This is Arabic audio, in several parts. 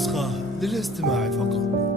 النسخة للاستماع فقط.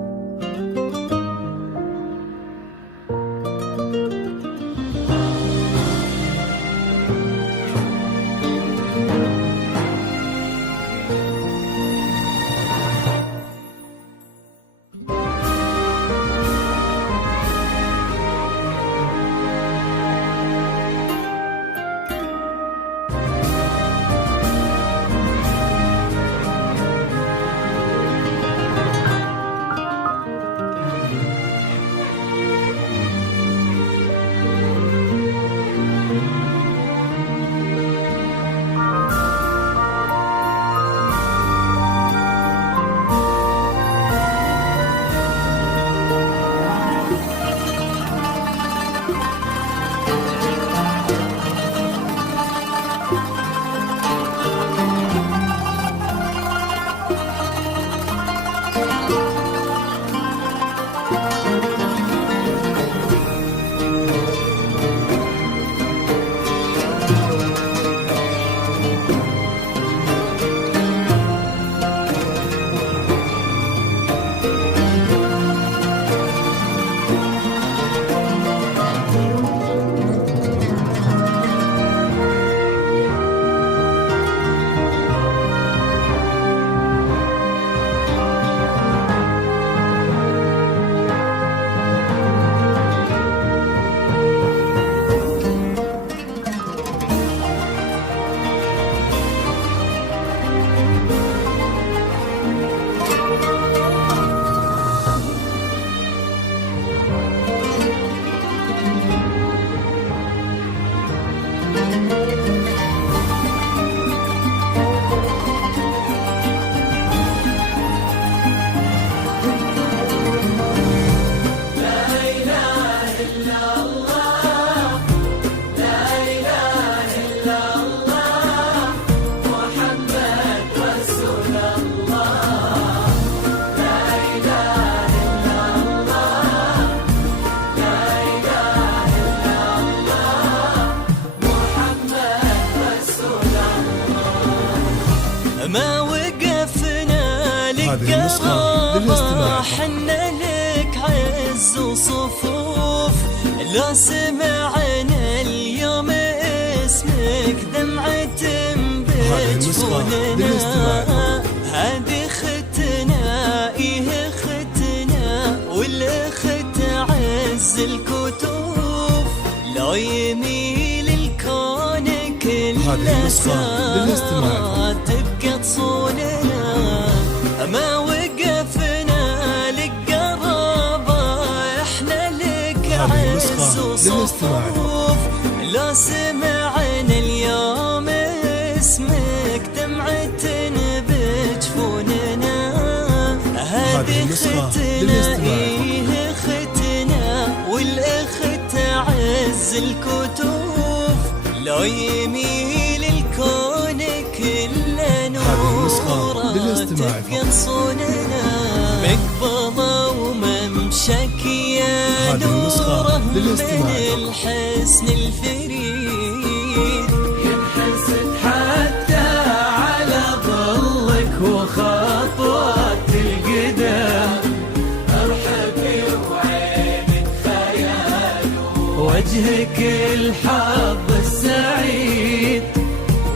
ما وقفنا لك قرابة، حنا لك عز وصفوف، لو سمعنا اليوم اسمك دمعة بجفوننا. هذه ختنا ايه ختنا، والخت عز الكتوف، لو يميل الكون كله ساعة تبقى تصوننا. ما وقفنا لك قرابة، احنا لك عز وصفوف، لو سمعنا اليوم اسمك دمعة بجفوننا. هذه ختنا ايه ختنا، والخت عز الكتوف، لو يميل الكون كله نورا تبقى تصوننا. مقبضة وممشك يا نوره من الحسن الفريد، ينحسد حتى على ظلك وخطوات القدم. ارحبي وعينك خيال، وجهك الحظ السعيد،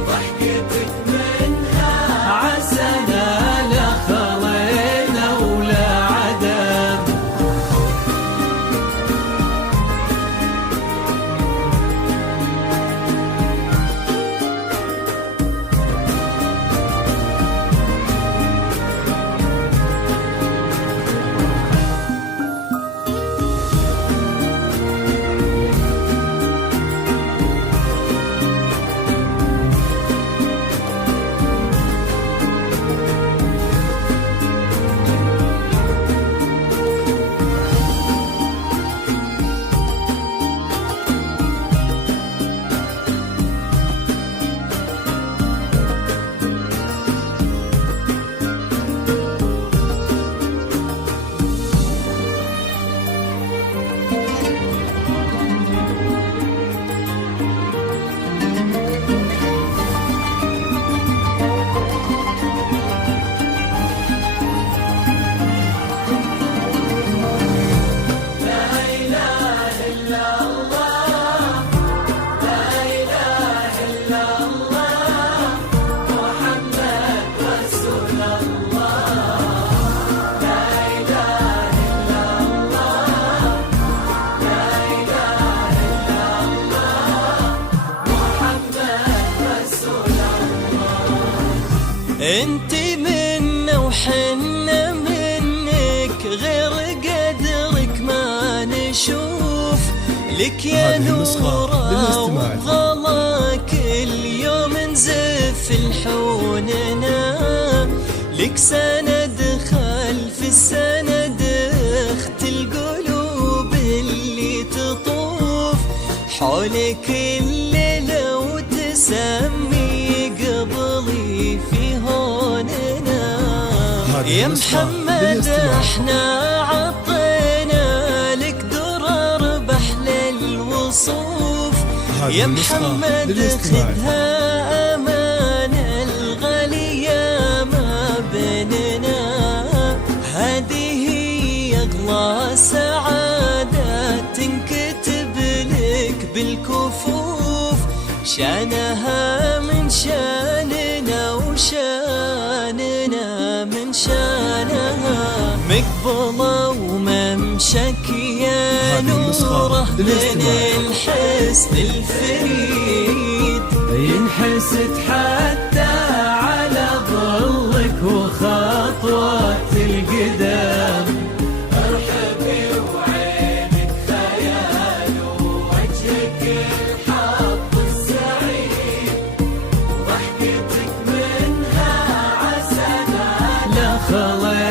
ضحكتك منها عسنا لا خلينا ولا عدم. انت منا وحنا منك، غير قدرك ما نشوف. لك يا نورا وغلا كل يوم نزف الحوننا، لك سند خلف السند اخت القلوب اللي تطوف حولك الليلة وتسمي قبلي في هوننا. يا محمد احنا عطينا لك درر بحل الوصوف، يا محمد خذها أمانة الغالية ما بيننا. هذه هي أغلى سعادة تنكتب لك بالكفوف، شانها من شاننا وشاننا من شانها. مقبلة وممشك يا نوره من الحسن الفريد، ينحسد حتى على ظلك وخطوات القدام. ارحبي وعينك خيال ووجهك الحظ السعيد، ضحكتك منها عسل لا خلق